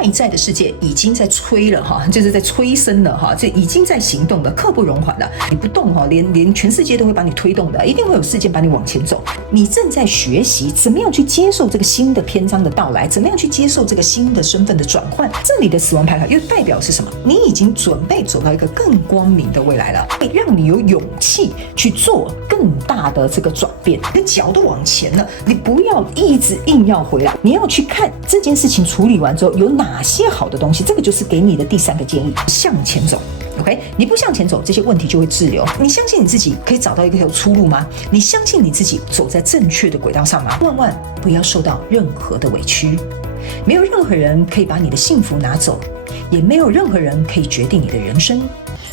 外在的世界已经在催了哈，就是在催生了哈，这已经在行动了，刻不容缓了。你不动哈，连全世界都会把你推动的，一定会有事件把你往前走。你正在学习怎么样去接受这个新的篇章的到来，怎么样去接受这个新的身份的转换。这里的死亡牌卡又代表是什么？你已经准备走到一个更光明的未来了，让你有勇气去做更大的这个转变。你脚都往前了，你不要一直硬要回来，你要去看这件事情处理完之后有哪些好的东西。这个就是给你的第3个建议，向前走。OK， 你不向前走，这些问题就会滞留。你相信你自己可以找到一条出路吗？你相信你自己走在正确的轨道上吗？万万不要受到任何的委屈。没有任何人可以把你的幸福拿走，也没有任何人可以决定你的人生。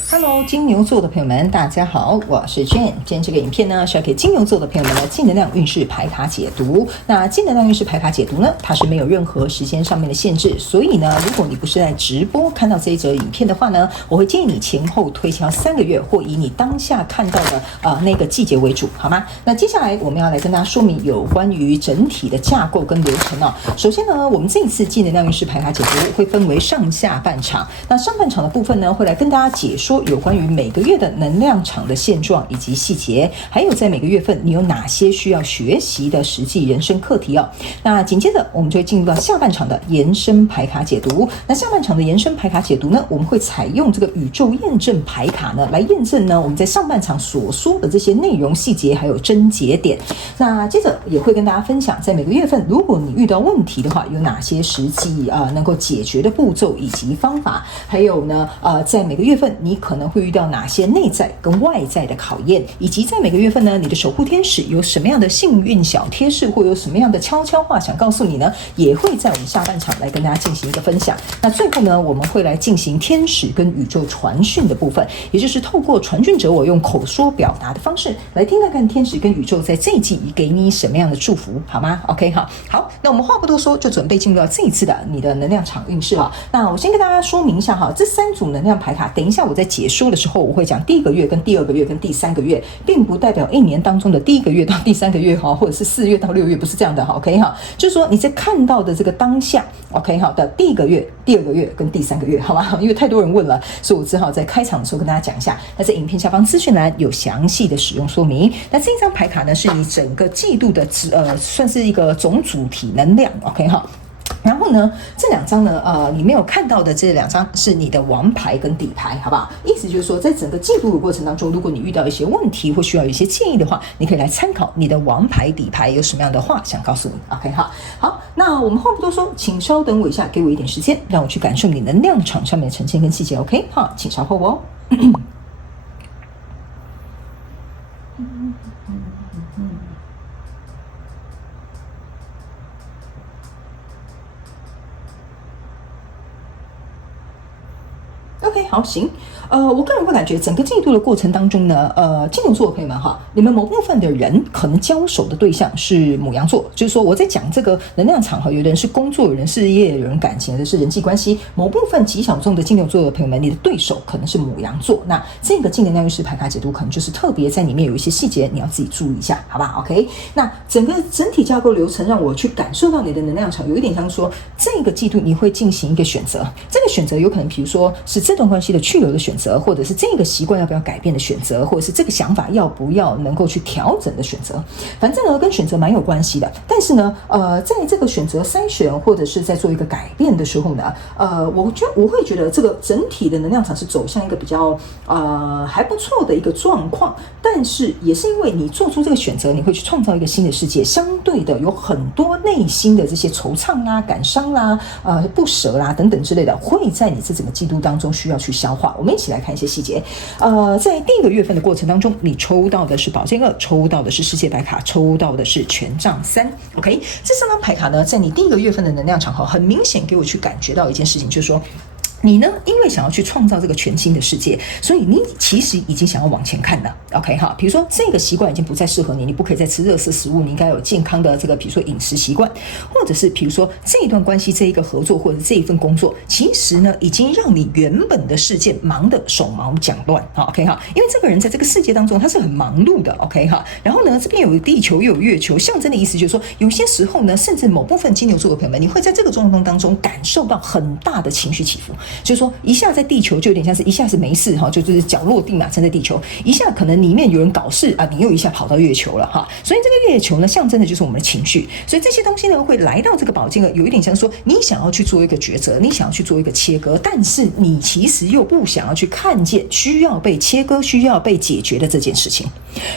Hello， 金牛座的朋友们，大家好，我是 Jane。今天这个影片呢，是要给金牛座的朋友们的正能量运势牌卡解读。那正能量运势牌卡解读呢，它是没有任何时间上面的限制，所以呢，如果你不是在直播看到这一则影片的话呢，我会建议你前后推敲3个月，或以你当下看到的那个季节为主，好吗？那接下来我们要来跟大家说明有关于整体的架构跟流程哦。首先呢，我们这一次正能量运势牌卡解读会分为上下半场。那上半场的部分呢，会来跟大家解说有关于每个月的能量场的现状以及细节，还有在每个月份你有哪些需要学习的实际人生课题哦。那紧接着我们就会进入到下半场的延伸牌卡解读。那下半场的延伸牌卡解读呢，我们会采用这个宇宙验证牌卡呢，来验证呢我们在上半场所说的这些内容细节还有症结点。那接着也会跟大家分享，在每个月份如果你遇到问题的话，有哪些实际能够解决的步骤以及方法，还有呢在每个月份你可能会遇到哪些内在跟外在的考验，以及在每个月份呢，你的守护天使有什么样的幸运小贴士，或有什么样的悄悄话想告诉你呢？也会在我们下半场来跟大家进行一个分享。那最后呢，我们会来进行天使跟宇宙传讯的部分，也就是透过传讯者我用口说表达的方式来听看看天使跟宇宙在这一季给你什么样的祝福，好吗 ？OK， 好，那我们话不多说，就准备进入到这一次的你的能量场运势哈。那我先跟大家说明一下哈，这3组能量牌卡，等一下我在解说的时候，我会讲第1个月跟第2个月跟第3个月，并不代表1年当中的第1个月到第3个月哈，或者是4月到6月，不是这样的哈。OK 哈，就是说你在看到的这个当下 ，OK 哈的第1个月、第2个月跟第3个月，好吗？因为太多人问了，所以我只好在开场的时候跟大家讲一下。那在影片下方资讯栏有详细的使用说明。那这一张牌卡呢，是以整个季度的算是一个总主体能量 ，OK 哈。然后呢，这2张呢，你没有看到的这2张是你的王牌跟底牌，好不好？意思就是说，在整个季度的过程当中，如果你遇到一些问题或需要有一些建议的话，你可以来参考你的王牌、底牌有什么样的话想告诉你。OK， 好，那我们话不多说，请稍等我一下，给我一点时间，让我去感受你能量场上面的呈现跟细节。OK， 好，请稍后哦。OK， 好，行。我个人会感觉整个季度的过程当中呢，金牛座的朋友们哈，你们某部分的人可能交手的对象是牡羊座，就是说我在讲这个能量场哈，有的人是工作，有人事业，有人感情，有的是人际关系。某部分极小众的金牛座的朋友们，你的对手可能是牡羊座。那这个正能量运势牌卡解读可能就是特别在里面有一些细节，你要自己注意一下，好不好 ？OK， 那整体架构流程让我去感受到你的能量场，有一点像说这个季度你会进行一个选择，这个选择有可能比如说是这段关系的去留的选择，或者是这个习惯要不要改变的选择，或者是这个想法要不要能够去调整的选择。反正呢，跟选择蛮有关系的。但是呢，在这个选择筛选或者是在做一个改变的时候呢，我会觉得这个整体的能量场是走向一个比较还不错的一个状况。但是也是因为你做出这个选择，你会去创造一个新的世界，相对的有很多内心的这些惆怅啦、感伤啦、不舍啦等等之类的，会在你这整个季度当中需要去消化。我们一起来看一些细节。在第1个月份的过程当中，你抽到的是宝剑2，抽到的是世界牌卡，抽到的是权杖3。OK， 这3张牌卡呢，在你第1个月份的能量场很明显给我去感觉到一件事情，就是说你呢？因为想要去创造这个全新的世界，所以你其实已经想要往前看了。OK 哈，比如说这个习惯已经不再适合你，你不可以再吃热色食物，你应该有健康的这个，比如说饮食习惯，或者是比如说这一段关系、这一个合作或者这一份工作，其实呢已经让你原本的事件忙得手忙脚乱。OK 哈，因为这个人在这个世界当中他是很忙碌的。OK 哈，然后呢这边有地球又有月球，象征的意思就是说，有些时候呢，甚至某部分金牛座的朋友们，你会在这个状况当中感受到很大的情绪起伏。就是说一下在地球就有点像是一下是没事哈，就是脚落地嘛，站在地球，一下可能里面有人搞事啊，你又一下跑到月球了哈，所以这个月球呢象征的就是我们的情绪，所以这些东西呢会来到这个宝剑有一点像说你想要去做一个抉择，你想要去做一个切割，但是你其实又不想要去看见需要被切割、需要被解决的这件事情，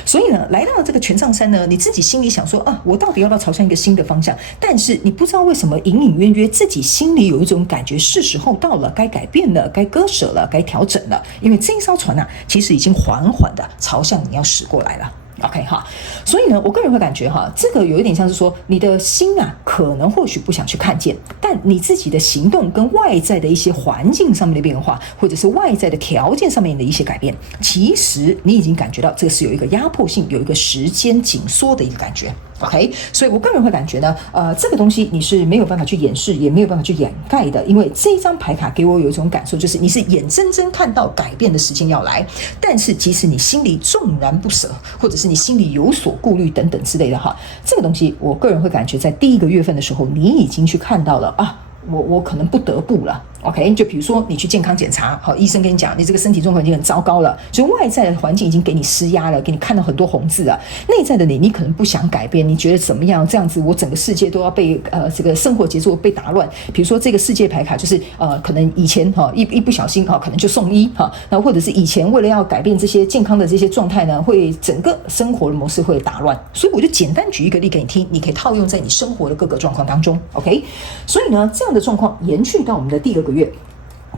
所以呢来到了这个权杖三呢，你自己心里想说啊，我到底要不要朝向一个新的方向？但是你不知道为什么隐隐约约自己心里有一种感觉，是时候到了，该改变了，该割舍了，该调整了，因为这一艘船啊，其实已经缓缓的朝向你要驶过来了。OK 哈，所以呢，我个人会感觉哈，这个有一点像是说，你的心啊，可能或许不想去看见，但你自己的行动跟外在的一些环境上面的变化，或者是外在的条件上面的一些改变，其实你已经感觉到这个是有一个压迫性，有一个时间紧缩的一个感觉。OK， 所以我个人会感觉呢，这个东西你是没有办法去掩饰，也没有办法去掩盖的，因为这一张牌卡给我有一种感受，就是你是眼睁睁看到改变的时间要来，但是即使你心里纵然不舍，或者是你心里有所顾虑等等之类的哈，这个东西我个人会感觉在第一个月份的时候，你已经去看到了啊，我可能不得不了。OK， 就比如说你去健康检查，好，医生跟你讲你这个身体状况已经很糟糕了，所以外在的环境已经给你施压了，给你看到很多红字了。内在的你可能不想改变，你觉得怎么样？这样子我整个世界都要被这个生活节奏被打乱。比如说这个世界牌卡就是可能以前一不小心可能就送医那或者是以前为了要改变这些健康的这些状态呢，会整个生活的模式会打乱。所以我就简单举一个例给你听，你可以套用在你生活的各个状况当中。OK， 所以呢这样的状况延续到我们的第二个月。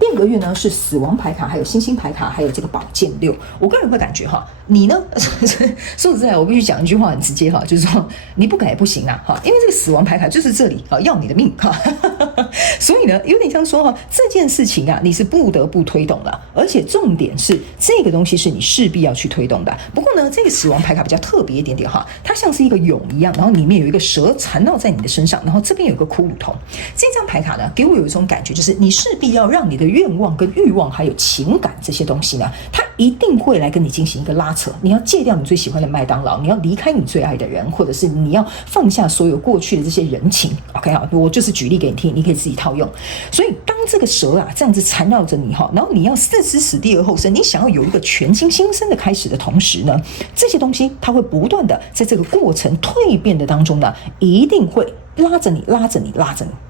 第二个月呢是死亡牌卡，还有星星牌卡，还有这个宝剑六。我个人会感觉你呢，说实在，我必须讲一句话很直接就是说你不改也不行啊因为这个死亡牌卡就是这里要你的命所以呢，有点像说这件事情啊，你是不得不推动的，而且重点是这个东西是你势必要去推动的。不过呢，这个死亡牌卡比较特别一点点它像是一个蛹一样，然后里面有一个蛇缠绕在你的身上，然后这边有一个骷髅头。这张牌卡呢，给我有一种感觉，就是你势必要让你的愿望跟欲望还有情感这些东西呢，它一定会来跟你进行一个拉扯。你要戒掉你最喜欢的麦当劳，你要离开你最爱的人，或者是你要放下所有过去的这些人情。OK 我就是举例给你听，你可以自己套用。所以当这个蛇啊这样子缠绕着你然后你要置之死地而后生，你想要有一个全新新生的开始的同时呢，这些东西它会不断的在这个过程蜕变的当中呢，一定会拉着你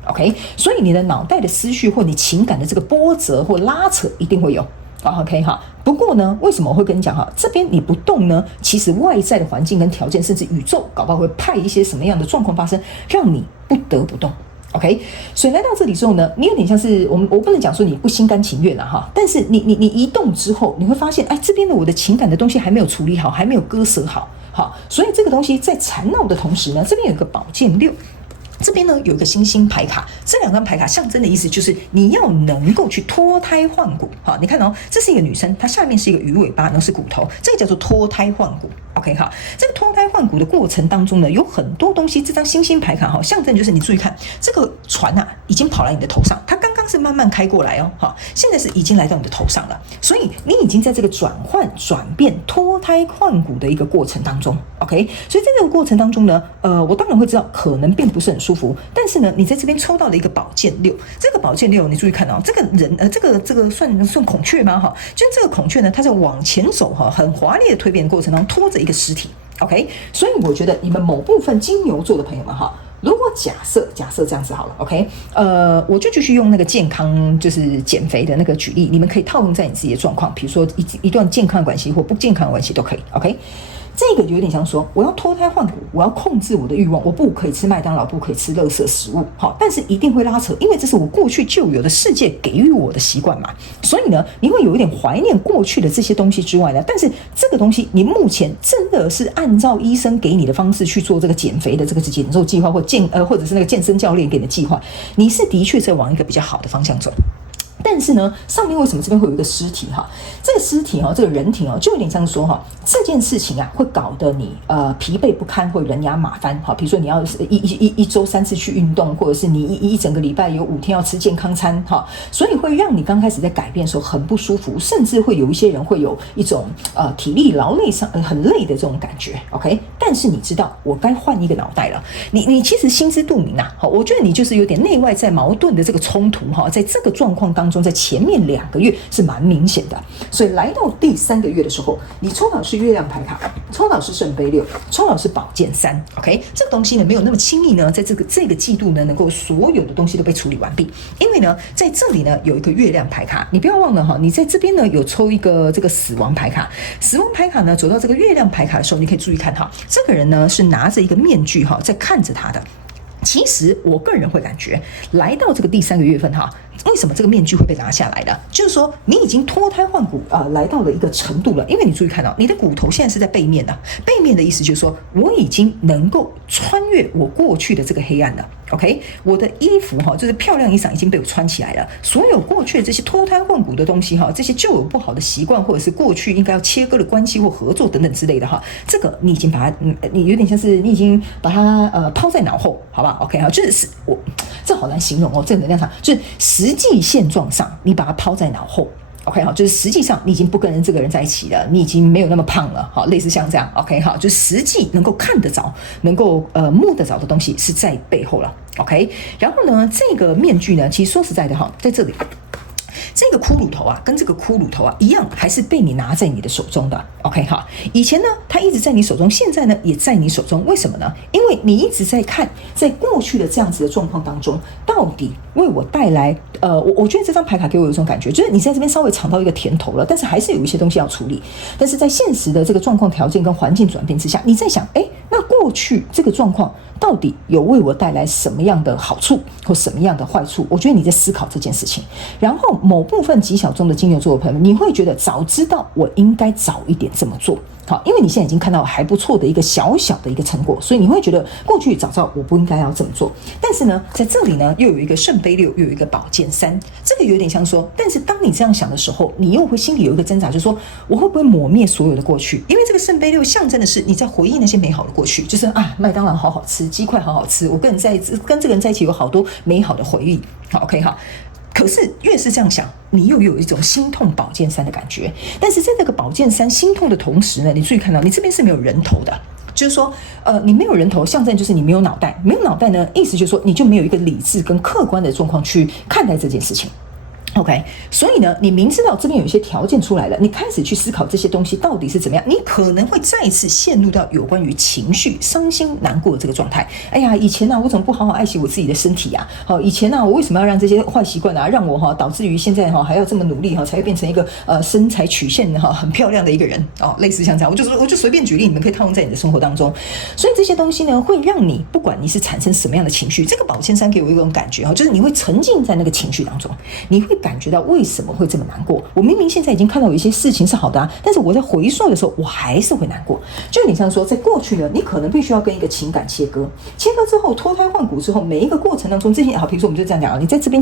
OK， 所以你的脑袋的思绪或你情感的这个波折或拉扯一定会有OK 不过呢，为什么我会跟你讲这边你不动呢？其实外在的环境跟条件，甚至宇宙搞不好会派一些什么样的状况发生，让你不得不动。OK， 所以来到这里之后呢，你有点像是我不能讲说你不心甘情愿但是你移动之后，你会发现这边的我的情感的东西还没有处理好，还没有割舍好，所以这个东西在缠绕的同时呢，这边有一个宝剑六。这边呢有一个星星牌卡，这两张牌卡象征的意思就是你要能够去脱胎换骨你看这是一个女生，她下面是一个鱼尾巴，然后是骨头，这个叫做脱胎换骨。OK 这个脱胎换骨的过程当中呢，有很多东西。这张星星牌卡象征就是你注意看，这个船已经跑来你的头上，它刚刚是慢慢开过来现在是已经来到你的头上了，所以你已经在这个转换、转变、脱胎换骨的一个过程当中。OK， 所以在这个过程当中呢，我当然会知道可能并不是很舒服，但是呢，你在这边抽到了一个宝剑六，这个宝剑六你注意看这个人这个算孔雀吗就是这个孔雀呢，它在往前走很华丽的蜕变的过程当中拖着一个尸体。OK， 所以我觉得你们某部分金牛座的朋友们如果假设这样子好了 ，OK， 我就继续用那个健康就是减肥的那个举例，你们可以套用在你自己的状况，比如说一段健康的关系或不健康的关系都可以 ，OK。这个有点像说，我要脱胎换骨，我要控制我的欲望，我不可以吃麦当劳，不可以吃垃圾食物，但是一定会拉扯，因为这是我过去就有的世界给予我的习惯嘛。所以呢，你会有一点怀念过去的这些东西之外呢，但是这个东西你目前真的是按照医生给你的方式去做这个减肥的这个减重计划，或者是那个健身教练给你的计划，你是的确在往一个比较好的方向走。但是呢，上面为什么这边会有一个尸体哈？这个尸体哈，这个人体哦，就有点像说哈，这件事情啊，会搞得你疲惫不堪，会人仰马翻哈。比如说你要一周3次去运动，或者是你一整个礼拜有5天要吃健康餐哈，所以会让你刚开始在改变的时候很不舒服，甚至会有一些人会有一种体力劳累上很累的这种感觉。OK， 但是你知道我该换一个脑袋了，你其实心知肚明啊。好，我觉得你就是有点内外在矛盾的这个冲突哈，在这个状况当中，在前面2个月是蛮明显的，所以来到第3个月的时候，你抽到是月亮牌卡，抽到是圣杯6，抽到是宝剑3。OK， 这个东西呢没有那么轻易呢，在这个季度呢能够所有的东西都被处理完毕，因为呢在这里呢有一个月亮牌卡，你不要忘了哈，你在这边呢有抽一个这个死亡牌卡，死亡牌卡呢走到这个月亮牌卡的时候，你可以注意看哈，这个人呢是拿着一个面具哈在看着他的。其实我个人会感觉，来到这个第3个月份哈，为什么这个面具会被拿下来的？就是说你已经脱胎换骨来到了一个程度了。因为你注意看到，你的骨头现在是在背面的，背面的意思就是说我已经能够穿越我过去的这个黑暗了。OK， 我的衣服哈，就是漂亮衣裳已经被我穿起来了。所有过去的这些脱胎换骨的东西哈，这些旧有不好的习惯，或者是过去应该要切割的关系或合作等等之类的哈，这个你已经把它，你有点像是你已经把它抛在脑后，好不好 ？OK 哈，就是我这好难形容哦，这个能量场就是实际现状上，你把它抛在脑后。OK 好，就是实际上你已经不跟这个人在一起了，你已经没有那么胖了，好，类似像这样 ，OK 好，就实际能够看得着、能够摸得着的东西是在背后了 ，OK。然后呢，这个面具呢，其实说实在的哈，在这里。这个骷髅头啊，跟这个骷髅头啊一样，还是被你拿在你的手中的。OK 哈，以前呢，它一直在你手中，现在呢，也在你手中。为什么呢？因为你一直在看，在过去的这样子的状况当中，到底为我带来我觉得这张牌卡给我有一种感觉，就是你在这边稍微尝到一个甜头了，但是还是有一些东西要处理。但是在现实的这个状况条件跟环境转变之下，你在想，那过去这个状况到底有为我带来什么样的好处或什么样的坏处？我觉得你在思考这件事情。然后某部分极小众的金牛座的朋友们，你会觉得早知道我应该早一点这么做。好，因为你现在已经看到还不错的一个小小的一个成果，所以你会觉得过去早知道我不应该要这么做。但是呢，在这里呢，又有一个圣杯6，又有一个宝剑3，这个有点像说，但是当你这样想的时候，你又会心里有一个挣扎，就是说我会不会抹灭所有的过去？因为这个圣杯6象征的是你在回忆那些美好的过去，就是麦当劳好好吃，鸡块好好吃，我跟这个人在一起有好多美好的回忆。好 ，OK 哈。可是越是这样想，你又有一种心痛宝剑3的感觉。但是在这个宝剑3心痛的同时呢，你注意看到，你这边是没有人头的。就是说，你没有人头，象征就是你没有脑袋。没有脑袋呢，意思就是说，你就没有一个理智跟客观的状况去看待这件事情。OK， 所以呢，你明知道这边有一些条件出来了，你开始去思考这些东西到底是怎么样，你可能会再一次陷入到有关于情绪、伤心、难过的这个状态。哎呀，以前我怎么不好好爱惜我自己的身体啊？好，以前我为什么要让这些坏习惯让我导致于现在还要这么努力才会变成一个身材曲线很漂亮的一个人哦，类似像这样，我就随便举例，你们可以套用在你的生活当中。所以这些东西呢，会让你不管你是产生什么样的情绪，这个宝剑3给我一种感觉就是你会沉浸在那个情绪当中，你会感觉到为什么会这么难过？我明明现在已经看到有一些事情是好的但是我在回溯的时候，我还是会难过。就有点像说，在过去呢，你可能必须要跟一个情感切割，切割之后脱胎换骨之后，每一个过程当中，这些比如说我们就这样讲你在这边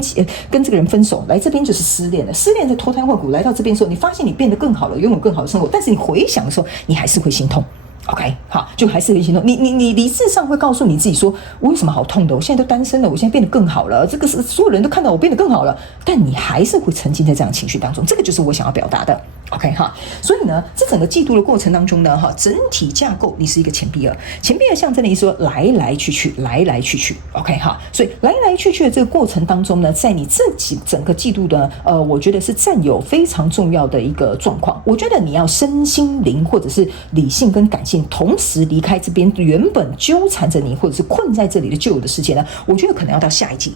跟这个人分手，来这边就是失恋了，失恋在脱胎换骨来到这边的时候，你发现你变得更好了，拥有更好的生活，但是你回想的时候，你还是会心痛。OK， 好，就还是会心痛。你理智上会告诉你自己说，我有什么好痛的？我现在都单身了，我现在变得更好了，这个是所有人都看到我变得更好了，但你还是会沉浸在这样的情绪当中。这个就是我想要表达的。OK 哈，所以呢，这整个季度的过程当中呢，整体架构你是一个钱币二，钱币二象征的意思说来来去去，来来去去。OK 哈，所以来来去去的这个过程当中呢，在你自己整个季度的我觉得是占有非常重要的一个状况。我觉得你要身心灵或者是理性跟感性同时离开这边原本纠缠着你或者是困在这里的旧有的世界呢，我觉得可能要到下一季。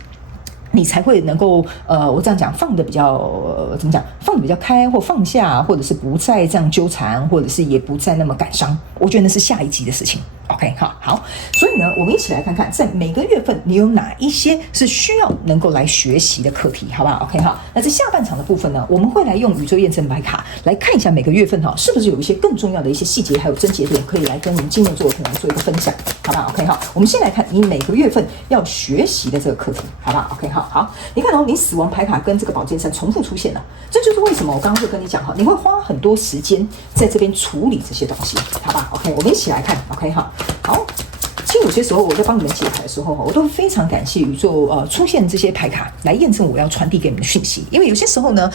你才会能够我这样讲放的比较怎么讲，放的比较开或放下，或者是不再这样纠缠，或者是也不再那么感伤。我觉得那是下一集的事情。OK 好，所以呢，我们一起来看看，在每个月份你有哪一些是需要能够来学习的课题，好不好 ？OK 好，那在下半场的部分呢，我们会来用宇宙验证牌卡来看一下每个月份是不是有一些更重要的一些细节还有症结点，可以来跟我们金牛座的朋友做一个分享，好不好 ？OK 好，我们先来看你每个月份要学习的这个课题，好不好 ？OK 好。好，你看哦，你死亡牌卡跟这个宝剑三重复出现了，这就是为什么我刚刚会跟你讲哈，你会花很多时间在这边处理这些东西，好吧 ？OK， 我们一起来看 ，OK 哈，好。其实有些时候我在帮你们解牌的时候，我都非常感谢宇宙出现这些牌卡来验证我要传递给你们的讯息。因为有些时候呢，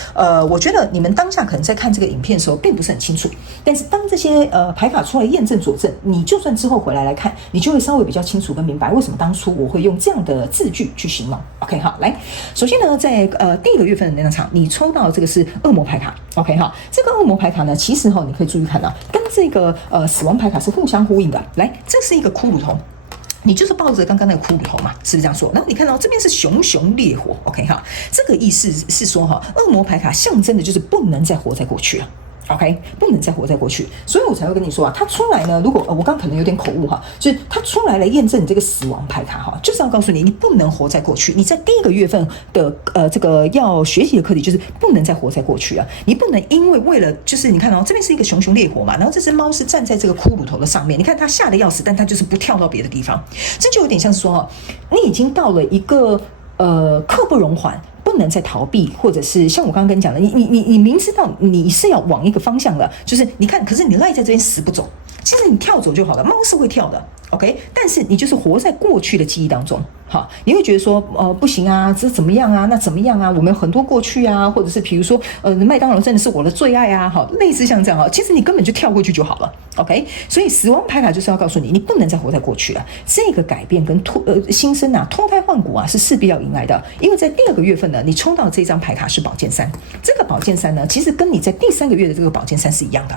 我觉得你们当下可能在看这个影片的时候并不是很清楚，但是当这些牌卡出来验证佐证，你就算之后回来看，你就会稍微比较清楚跟明白为什么当初我会用这样的字句去形容。OK 好，来，首先呢，在第一个月份的能量场，你抽到这个是恶魔牌卡。OK 好，这个恶魔牌卡呢，其实你可以注意看到，跟这个死亡牌卡是互相呼应的。来，这是一个骷髅头。你就是抱着刚刚那个骷髅头嘛，是不是这样说？然后你看到这边是熊熊烈火 ，OK 哈，这个意思是说恶魔牌卡象征的就是不能再活在过去了。OK， 不能再活在过去，所以我才会跟你说啊，他出来呢，如果我刚可能有点口误哈，就是他出来验证你这个死亡牌卡哈，就是要告诉你，你不能活在过去。你在第一个月份的这个要学习的课题就是不能再活在过去啊，你不能因为了就是你看这边是一个熊熊烈火嘛，然后这只猫是站在这个骷髅头的上面，你看它吓得要死，但它就是不跳到别的地方，这就有点像是说你已经到了一个刻不容缓。不能再逃避，或者是像我刚刚跟你讲的，你明知道你是要往一个方向的，就是你看，可是你赖在这边死不走，其实你跳走就好了，猫是会跳的 ，OK， 但是你就是活在过去的记忆当中，好，你会觉得说，不行啊，这怎么样啊，那怎么样啊，我们有很多过去啊，或者是比如说，麦当劳真的是我的最爱啊，好，类似像这样其实你根本就跳过去就好了 ，OK， 所以死亡牌卡就是要告诉你，你不能再活在过去了，这个改变跟新生啊，脱胎换骨啊，是势必要迎来的，因为在第二个月份呢，你抽到这张牌卡是宝剑三，这个宝剑三呢，其实跟你在第3个月的这个宝剑三是一样的。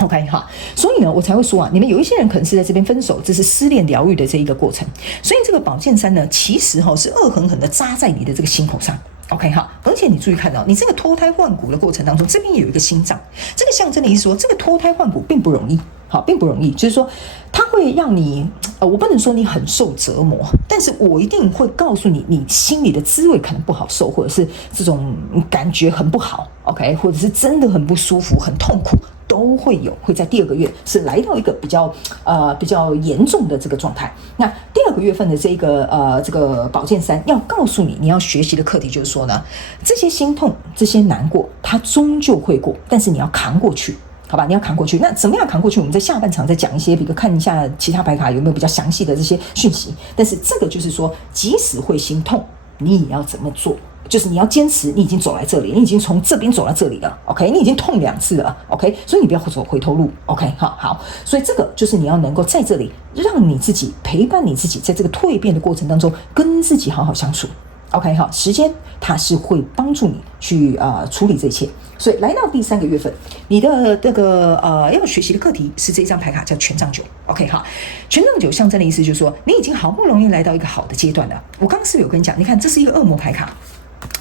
OK 哈，所以呢，我才会说啊，你们有一些人可能是在这边分手，这是失恋疗愈的这一个过程。所以这个宝剑三呢，其实是恶狠狠的扎在你的这个心口上。OK 哈，而且你注意看到，你这个脱胎换骨的过程当中，这边有一个心脏，这个象征的意思说，这个脱胎换骨并不容易。好，并不容易，就是说，它会让你，我不能说你很受折磨，但是我一定会告诉你，你心里的滋味可能不好受，或者是这种感觉很不好 ，OK， 或者是真的很不舒服、很痛苦，都会有，会在第2个月是来到一个比较严重的这个状态。那第2个月份的这个宝剑三要告诉你，你要学习的课题就是说呢，这些心痛、这些难过，它终究会过，但是你要扛过去。好吧，你要扛过去。那怎么样扛过去？我们在下半场再讲一些，比如看一下其他牌卡有没有比较详细的这些讯息。但是这个就是说，即使会心痛，你也要怎么做？就是你要坚持，你已经走来这里，你已经从这边走到这里了 ，OK？ 你已经痛2次了 ，OK？ 所以你不要走回头路 ，OK？ 好，所以这个就是你要能够在这里让你自己陪伴你自己，在这个蜕变的过程当中，跟自己好好相处。OK 好，时间它是会帮助你去处理这一切，所以来到第3个月份，你的这个要学习的课题是这张牌卡叫权杖9。OK 好，权杖9象征的意思就是说，你已经好不容易来到一个好的阶段了。我刚刚是不是有跟你讲？你看这是一个恶魔牌卡，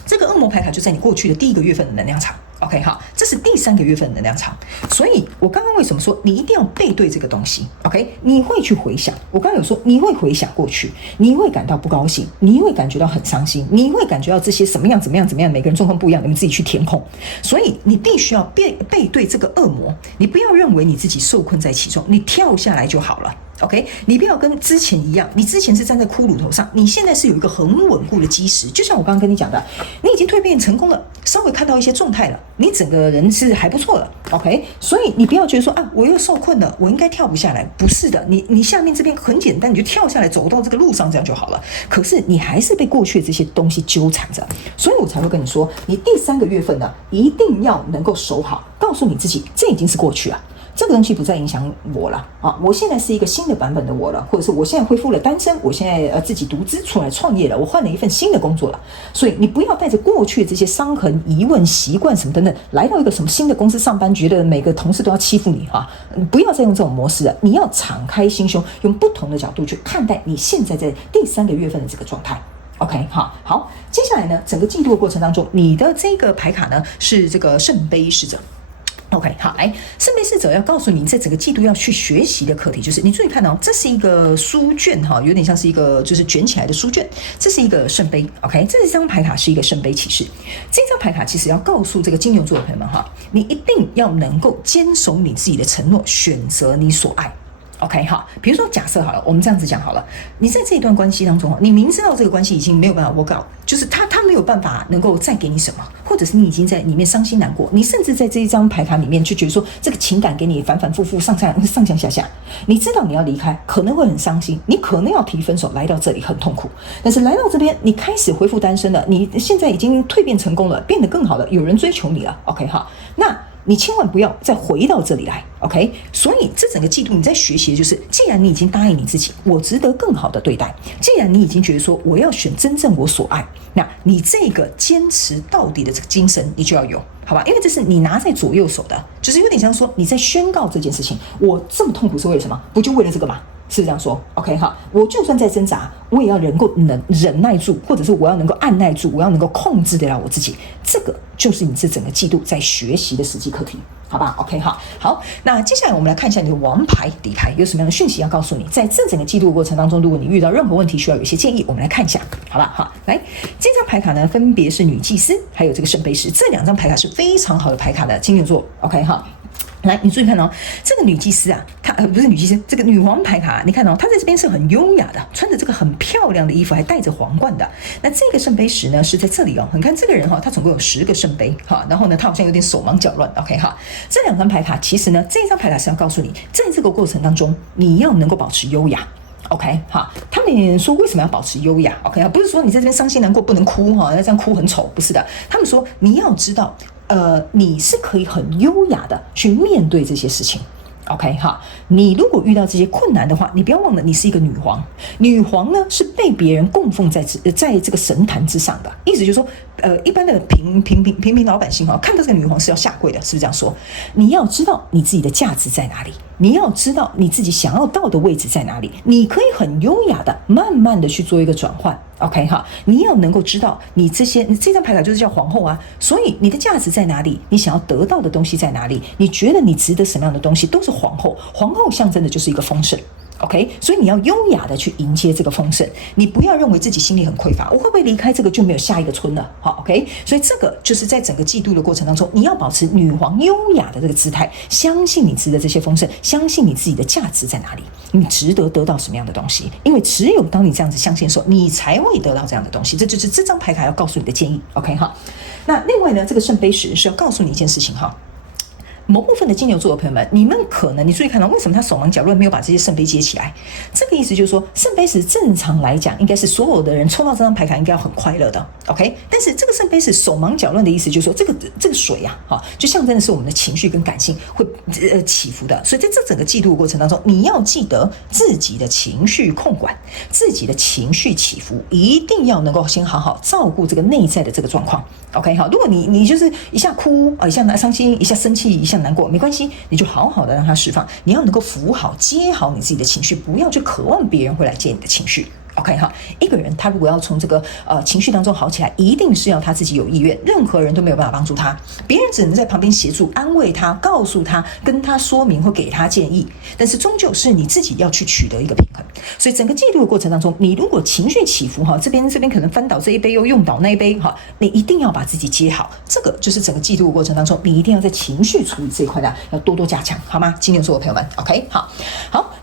这个恶魔牌卡就在你过去的第1个月份的能量场。OK 好，这是第3个月份的能量场，所以我刚刚为什么说你一定要背对这个东西 ？OK， 你会去回想，我刚刚有说你会回想过去，你会感到不高兴，你会感觉到很伤心，你会感觉到这些怎么样，每个人状况不一样，你们自己去填空。所以你必须要背对这个恶魔，你不要认为你自己受困在其中，你跳下来就好了。OK， 你不要跟之前一样，你之前是站在骷髅头上，你现在是有一个很稳固的基石。就像我刚刚跟你讲的，你已经蜕变成功了，稍微看到一些状态了，你整个人是还不错的。OK， 所以你不要觉得说我又受困了，我应该跳不下来。不是的，你下面这边很简单，你就跳下来，走到这个路上，这样就好了。可是你还是被过去的这些东西纠缠着，所以我才会跟你说，你第3个月份呢，一定要能够守好，告诉你自己，这已经是过去了。这个东西不再影响我了啊！我现在是一个新的版本的我了，或者是我现在恢复了单身，我现在自己独资出来创业了，我换了一份新的工作了。所以你不要带着过去的这些伤痕、疑问、习惯什么等等，来到一个什么新的公司上班，觉得每个同事都要欺负你哈！不要再用这种模式了，你要敞开心胸，用不同的角度去看待你现在在第3个月份的这个状态。OK， 好，接下来呢，整个进度的过程当中，你的这个牌卡呢是这个圣杯侍者。OK， 好，来，圣杯侍者要告诉你，在整个季度要去学习的课题，就是你注意看哦，这是一个书卷哈，有点像是一个就是卷起来的书卷，这是一个圣杯 ，OK， 这张牌卡是一个圣杯骑士，这张牌卡其实要告诉这个金牛座的朋友们哈，你一定要能够坚守你自己的承诺，选择你所爱。OK 好，比如说假设好了，我们这样子讲好了，你在这一段关系当中，你明知道这个关系已经没有办法 work out，就是他没有办法能够再给你什么，或者是你已经在里面伤心难过，你甚至在这一张牌卡里面就觉得说这个情感给你反反复复上上下下，你知道你要离开可能会很伤心，你可能要提分手来到这里很痛苦，但是来到这边你开始恢复单身了，你现在已经蜕变成功了，变得更好了，有人追求你了 OK 好，那你千万不要再回到这里来 OK， 所以这整个季度你在学习的就是，既然你已经答应你自己我值得更好的对待，既然你已经觉得说我要选真正我所爱，那你这个坚持到底的这个精神你就要有，好吧？因为这是你拿在左右手的，就是有点像说你在宣告这件事情，我这么痛苦是为了什么？不就为了这个吗？是这样说 OK 哈，我就算在挣扎我也要能够忍耐住，或者是我要能够按耐住，我要能够控制得了我自己，这个就是你这整个季度在学习的实际课题，好吧 OK 哈，好，那接下来我们来看一下你的王牌底牌有什么样的讯息要告诉你，在这整个季度的过程当中，如果你遇到任何问题需要有一些建议，我们来看一下，好吧好，来这张牌卡呢分别是女祭司还有这个圣杯十，这两张牌卡是非常好的牌卡的金牛座 OK 哈，来，你注意看哦，这个女祭司啊，她不是女祭司，这个女王牌卡，你看哦，她在这边是很优雅的，穿着这个很漂亮的衣服，还戴着皇冠的。那这个圣杯十呢，是在这里哦。你看这个人哈，他总共有10个圣杯哈，然后呢，他好像有点手忙脚乱。OK 哈，这两张牌卡其实呢，这一张牌卡是要告诉你，在这个过程当中，你要能够保持优雅。OK 哈，他们说为什么要保持优雅 ？OK 不是说你在这边伤心难过不能哭哈，那这样哭很丑，不是的。他们说你要知道。你是可以很优雅的去面对这些事情 OK 哈，你如果遇到这些困难的话，你不要忘了你是一个女皇，女皇呢是被别人供奉在这个神坛之上的，意思就是说一般的平老百姓看到这个女皇是要下跪的，是不是这样说？你要知道你自己的价值在哪里，你要知道你自己想要到的位置在哪里，你可以很优雅的慢慢的去做一个转换 OK 哈，你要能够知道你这张牌卡就是叫皇后啊，所以你的价值在哪里，你想要得到的东西在哪里，你觉得你值得什么样的东西，都是皇后象征的就是一个丰盛OK， 所以你要优雅的去迎接这个丰盛，你不要认为自己心里很匮乏，我会不会离开这个就没有下一个村了？好 OK， 所以这个就是在整个季度的过程当中，你要保持女皇优雅的这个姿态，相信你值得这些丰盛，相信你自己的价值在哪里，你值得得到什么样的东西，因为只有当你这样子相信的时候，你才会得到这样的东西，这就是这张牌卡要告诉你的建议 OK 哈。那另外呢，这个圣杯十是要告诉你一件事情哈。某部分的金牛座的朋友们，你们可能你注意看到为什么他手忙脚乱没有把这些圣杯接起来？这个意思就是说，圣杯十正常来讲应该是所有的人抽到这张牌卡应该要很快乐的 ，OK？ 但是这个圣杯十手忙脚乱的意思就是说，这个水啊，就象征的是我们的情绪跟感性会起伏的，所以在这整个季度的过程当中，你要记得自己的情绪控管，自己的情绪起伏一定要能够先好好照顾这个内在的这个状况 ，OK？ 好，如果你就是一下哭一下伤心，一下生气，一下难过，没关系，你就好好的让它释放。你要能够扶好、接好你自己的情绪，不要去渴望别人会来接你的情绪。OK 哈，一个人他如果要从这个情绪当中好起来，一定是要他自己有意愿，任何人都没有办法帮助他，别人只能在旁边协助、安慰他、告诉他、跟他说明或给他建议，但是终究是你自己要去取得一个平衡。所以整个季度的过程当中，你如果情绪起伏这边可能翻倒这一杯又用倒那一杯你一定要把自己接好，这个就是整个季度的过程当中，你一定要在情绪处理这一块的要多多加强，好吗？金牛座的朋友们 OK 好，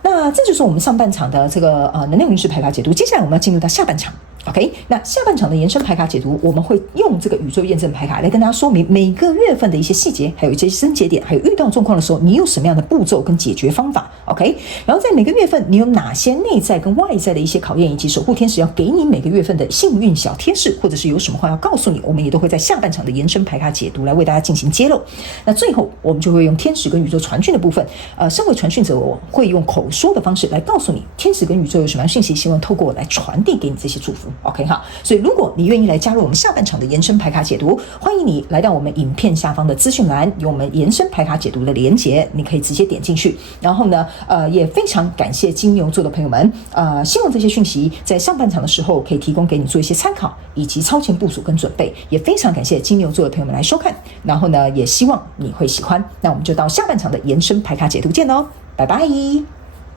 那这就是我们上半场的这个能量运势牌卡解读。接下来我们要进入到下半场 OK， 那下半场的延伸牌卡解读，我们会用这个宇宙验证牌卡来跟大家说明每个月份的一些细节，还有一些症结点，还有遇到状况的时候你有什么样的步骤跟解决方法 OK， 然后在每个月份你有哪些内在跟外在的一些考验，以及守护天使要给你每个月份的幸运小贴士，或者是有什么话要告诉你，我们也都会在下半场的延伸牌卡解读来为大家进行揭露。那最后我们就会用天使跟宇宙传讯的部分，身为传讯者我会用口说的方式来告诉你天使跟宇宙有什么样的讯息，希望透过我来传递给你这些祝福 OK 哈。所以如果你愿意来加入我们下半场的延伸牌卡解读，欢迎你来到我们影片下方的资讯栏，有我们延伸牌卡解读的连结，你可以直接点进去。然后呢也非常感谢金牛座的朋友们，希望这些讯息在上半场的时候可以提供给你做一些参考以及超前部署跟准备，也非常感谢金牛座的朋友们来收看，然后呢也希望你会喜欢。那我们就到下半场的延伸牌卡解读见咯，拜拜。